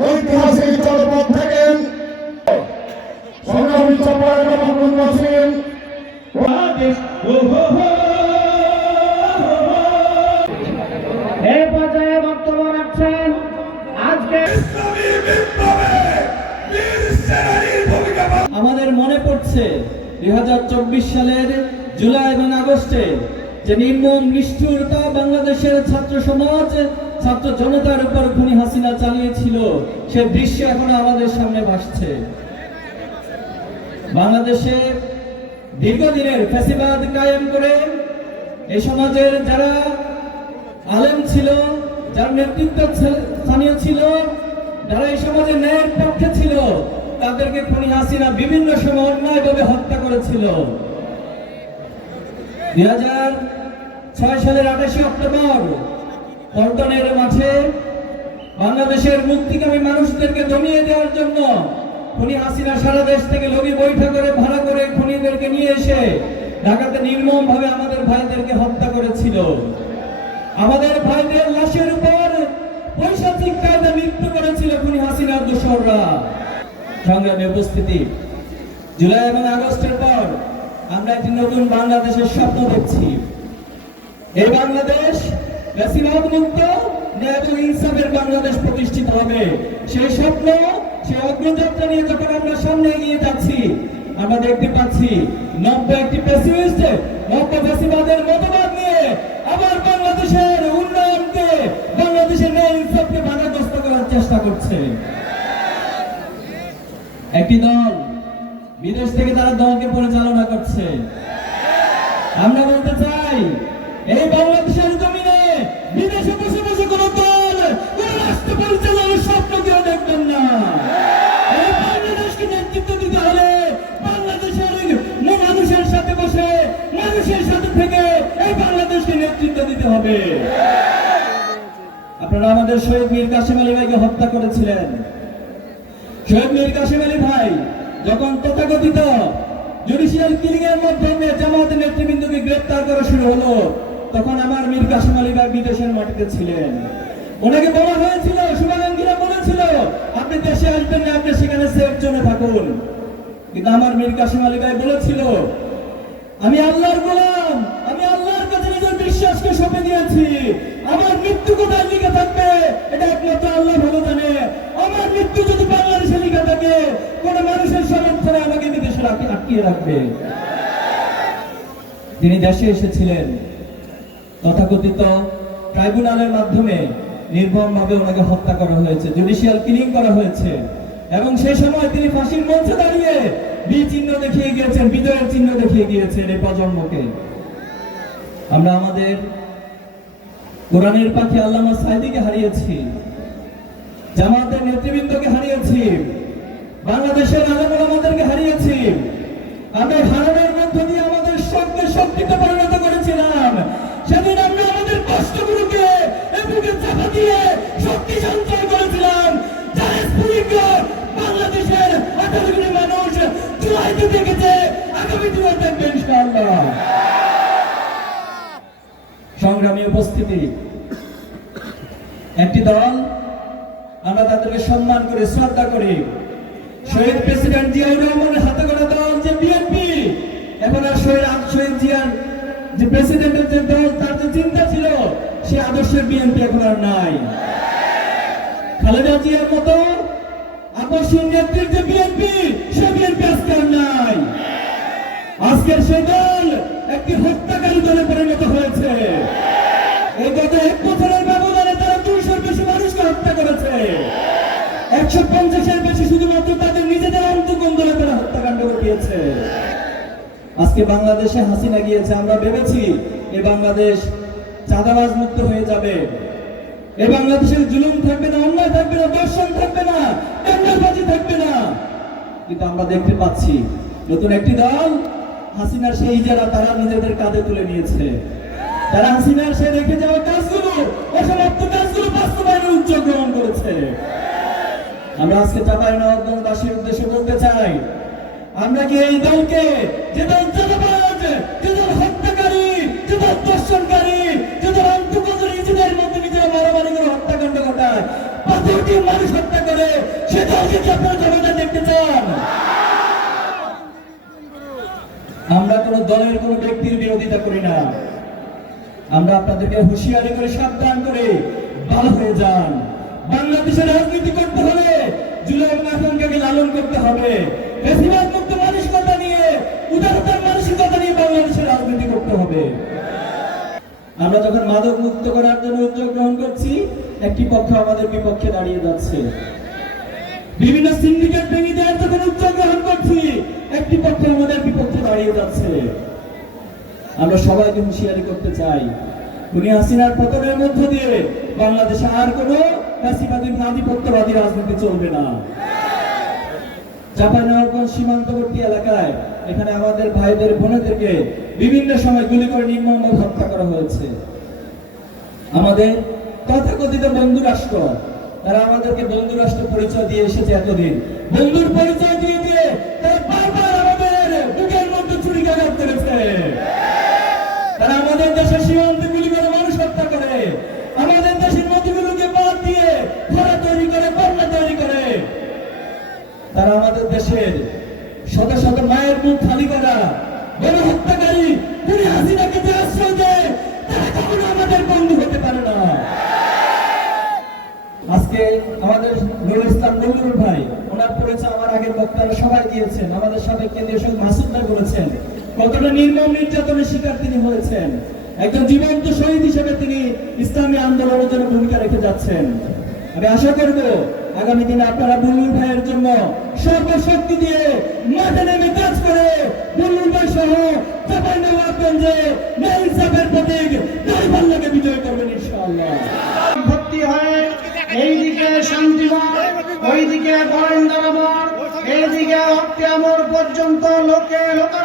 ঐতিহাসিক জনপদ থেকেন সংগ্রামী চপায় রাখছেন আজকে আমাদের মনে পড়ছে দুই হাজার চব্বিশ সালের জুলাই এবং আগস্টে যে নির্মম, নিষ্ঠুরতা বাংলাদেশের ছাত্র সমাজ, ছাত্র জনতার উপর খুনি হাসিনা চালিয়েছিল, সে দৃশ্য এখনও আমাদের সামনে ভাসছে। বাংলাদেশে দীর্ঘদিনের ফ্যাসিবাদ কায়েম করে এ সমাজের যারা আলেম ছিল, যার নেতৃত্ব স্থানীয় ছিল, যারা এই সমাজের ন্যায়ের পক্ষে ছিল, তাদেরকে খুনি হাসিনা বিভিন্ন সময় অন্যায়ভাবে হত্যা করেছিল। দুই হাজার ছয় সালের আঠাশে অক্টোবর পল্টনের মাঠে বাংলাদেশের মুক্তিকামী মানুষদেরকে দমিয়ে দেওয়ার জন্য খুনি হাসিনা সারা দেশ থেকে লগি বৈঠা করে, ভাড়া করে খুনিদেরকে নিয়ে এসে ঢাকাতে নির্মম ভাবে আমাদের ভাইদেরকে হত্যা করেছিল। আমাদের ভাইদের লাশের উপর পৈশাচিক কায়দা মৃত্যু করেছিল খুনি হাসিনার দোসররা। সংগ্রামে উপস্থিতি। জুলাই এবং আগস্টের পর আমরা একটি নতুন বাংলাদেশের স্বপ্ন দেখছি। এই বাংলাদেশ বেশিরভাগ মুক্ত ইনসাফের বাংলাদেশ প্রতিষ্ঠিত হবে। সেই স্বপ্ন, সেই নিয়ে যখন আমরা সামনে এগিয়ে যাচ্ছি, আমরা দেখতে পাচ্ছি একটি পেসিমিস্ট মতবাদ নিয়ে আবার বাংলাদেশের উন্নয়নকে, বাংলাদেশের ন্যায় ইনসাফকে বাধাগ্রস্ত করার চেষ্টা করছে। একটি দল বিদেশ থেকে তারা দলকে পরিচালনা করছে। আমরা বলতে চাই, এই বাংলাদেশের জমিনে বিদেশে বসে বসে কোন দল, কোন রাষ্ট্র পরিচালনার স্বপ্ন কেউ দেখবেন না। মানুষের সাথে বসে সাথে থেকে এই বাংলাদেশকে নেতৃত্ব দিতে হবে। আপনারা আমাদের শহীদ মীর কাসিম আলী ভাইকে হত্যা করেছিলেন। শহীদ মীর কাসিম আলী ভাই যখন তথাকথিত জুডিশিয়াল কিলিং এর মাধ্যমে জামাতের নেতৃবৃন্দকে গ্রেপ্তার করা শুরু হলো, তখন আমার মীর কাসিম আলী ভাই বিদেশের মাটিতে ছিলেন। ওনাকে বলা হয়েছিল, শুভাকাঙ্ক্ষীরা বলেছিল, আপনি দেশে আসবেন না, আপনি সেখানে সেফ জোনে থাকুন। কিন্তু আমার মীর কাসিম আলী ভাই বলেছিল, আমি আল্লাহর গোলাম, আমি আল্লাহর কাছে নিজের বিশ্বাসকে সঁপে দিয়েছি। আমার মৃত্যু কোথায় লিখে থাকবে, এটা একমাত্র আল্লাহ ভালো জানে। আমার মৃত্যু যদি থাকে মানুষের সমর্থনে আমাকে বিদেশে আটকিয়ে রাখবে তিনি দেশে এসেছিলেন। তথাকথিত ট্রাইব্যুনালের মাধ্যমে নির্মমভাবে ওনাকে হত্যা করা হয়েছে, জুডিশিয়াল কিলিং করা হয়েছে এবং সেই সময় তিনি ফাঁসির মঞ্চে দাঁড়িয়ে বি চিহ্ন দেখিয়ে গিয়েছেন, বিজয়ের চিহ্ন দেখিয়ে গিয়েছেন এই প্রজন্মকে। আমরা আমাদের কোরআনের পাখি আল্লামা সাইদিকে হারিয়েছি, জামাতের নেতৃবৃন্দকে হারিয়েছি। বাংলাদেশের আলেম আমাদেরকে হারিয়েছি। আমরা হারানোর মধ্য দিয়ে আমাদের শখকে শক্তিতে পরিণত করেছিলাম। সেদিন আমরা আমাদের কষ্টগুলোকে এ চাপা দিয়ে শক্তি সঞ্চয় করেছিলাম। বাংলাদেশের আঠারো কোটি মানুষ জুলাইতে দেখেছে। আগামী দিনে দেখবে ইনশাআল্লাহ। সংগ্রামী উপস্থিতি, একটি দল, আমরা তাদেরকে সম্মান করে, শ্রদ্ধা করি শহীদ প্রেসিডেন্ট জিয়াউর রহমানের হাতে গড়া দল যে বিএনপি এখন আর শহীদ শহীদ জিয়ার যে প্রেসিডেন্টের যে দল, তার যে চিন্তা ছিল, সে আদর্শের বিএনপি এখন আর নাই। খালেদা জিয়ার মতো আকর্ষণ নেত্রীর যে বিএনপি, সে বিএনপি আজকে আর নাই। আজকের সেই দল একটি হত্যাকারী দলে পরিণত হয়েছে। আজকে বাংলাদেশে হাসিনা গিয়েছে, আমরা ভেবেছি এই বাংলাদেশ চাঁদাবাজ মুক্ত হয়ে যাবে। এই বাংলাদেশের জুলুম থাকবে না, অন্যায় থাকবে না দর্শন থাকবে না থাকবে না। কিন্তু আমরা দেখতে পাচ্ছি নতুন একটি দল হাসিনার সেই যারা তারা নিজেদের কাঁধে তুলে নিয়েছে। তারা হাসিনার সে রেখে যাওয়া কাজগুলো, অসমাপ্ত কাজগুলো বাস্তবায়নের উদ্যোগ গ্রহণ করেছে। আমরা আজকে চাপাই নবাসীর উদ্দেশ্যে বলতে চাই, আমরা কি এই দলকে করে আমরা কোন দলের কোন ব্যক্তির বিরোধিতা করি না। আমরা আপনাদেরকে হুঁশিয়ারি করে সাবধান করে ভালো হয়ে যান। বাংলাদেশের রাজনীতি করতে হবে জুলাই মাসনকে লালন করতে হবে। আমরা যখন মাদক মুক্ত করার জন্য উদ্যোগ গ্রহণ করছি, একটি পক্ষ আমাদের বিপক্ষে দাঁড়িয়ে যাচ্ছে। বিভিন্ন সিন্ডিকেট ভেঙে দেওয়ার যখন উদ্যোগ গ্রহণ করছি, একটি পক্ষ আমাদের বিপক্ষে দাঁড়িয়ে যাচ্ছে। আমরা সবাইকে হুঁশিয়ারি করতে চাই উনি হাসিনার পতনের মধ্য দিয়ে বাংলাদেশে আর কোনো ফ্যাসিবাদী আধিপত্যবাদী রাজনীতি চলবে না। চাঁপাইনবাবগঞ্জ সীমান্তবর্তী এলাকায় এখানে আমাদের ভাইদের, বোনেদেরকে বিভিন্ন সময় গুলি করে নির্মমভাবে হত্যা করা হয়েছে। আমাদের তথাকথিত বন্ধু রাষ্ট্র, তারা আমাদেরকে বন্ধু রাষ্ট্র পরিচয় দিয়ে এসেছে এতদিন। বন্ধুর পরিচয় দিয়ে দিয়ে তারা আমাদের দেশের গণহত্যাকারী পুরী হাসিনাকে যে আশ্রয় দেয়, তারা কখনো আমাদের বন্ধু হতে পারে না। আজকে আমাদের নুরুল ইসলাম নজরুল ভাই, ওনার পরিচয় আমার আগের বক্তারা সবাই দিয়েছেন। আমাদের সাথে কেন্দ্রীয় সঙ্গে মাসুদ ভাই বলেছেন, কতটা নির্মম নির্যাতনের শিকার তিনি হয়েছেন। একজন জীবন্ত শহীদ হিসেবে তিনি ইসলামী আন্দোলনের জন্য ভূমিকা রেখে যাচ্ছেন। আমি আশা করব আগামী দিনে আপনারা বুলবুল ভাইয়ের জন্য সর্বশক্তি দিয়ে মাঠে নেমে কাজ করে বুলবুল ভাই সহ চাপাইনবাবগঞ্জে ন্যায় ইনসাফের প্রতীক দাঁড়িপাল্লাকে বিজয় করবেন ইনশাআল্লাহ। ভর্তি হয়ে এইদিকে শান্তিময় ওইদিকে বরেন্দ্র এইদিকে অক্টিয়ামর পর্যন্ত লোকে গেছে